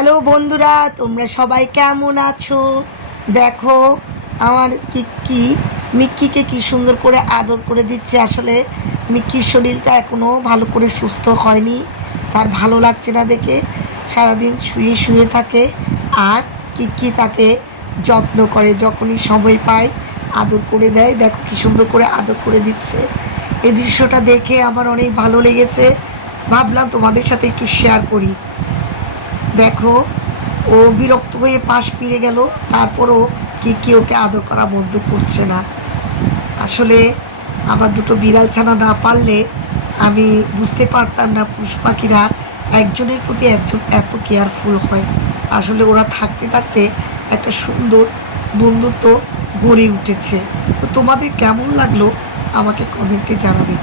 Hello বন্ধুরা, তোমরা সবাই কেমন আছো? দেখো আমার মিক্কিকে কি সুন্দর করে আদর করে দিচ্ছে। আসলে মিক্কির শরীরটা এখনও ভালো করে সুস্থ হয়নি, তার ভালো লাগছে না দেখে সারাদিন শুয়ে শুয়ে থাকে। আর কিক্কি তাকে যত্ন করে, যখনই সময় পায় আদর করে দেয়। দেখো কি সুন্দর করে আদর করে দিচ্ছে। এই দৃশ্যটা দেখে আমার অনেক ভালো লেগেছে, ভাবলাম তোমাদের সাথে একটু শেয়ার করি। দেখো ও বিরক্ত হয়ে পাশ ফিরে গেল, তারপরও কি ওকে আদর করা বন্ধ করছে না। আসলে আমার দুটো বিড়াল ছানা না পারলে আমি বুঝতে পারতাম না পশু পাখিরা একজনের প্রতি একজন এত কেয়ারফুল হয়। আসলে ওরা থাকতে থাকতে একটা সুন্দর বন্ধুত্ব গড়ে উঠেছে। তো তোমাদের কেমন লাগলো আমাকে কমেন্টে জানাবে।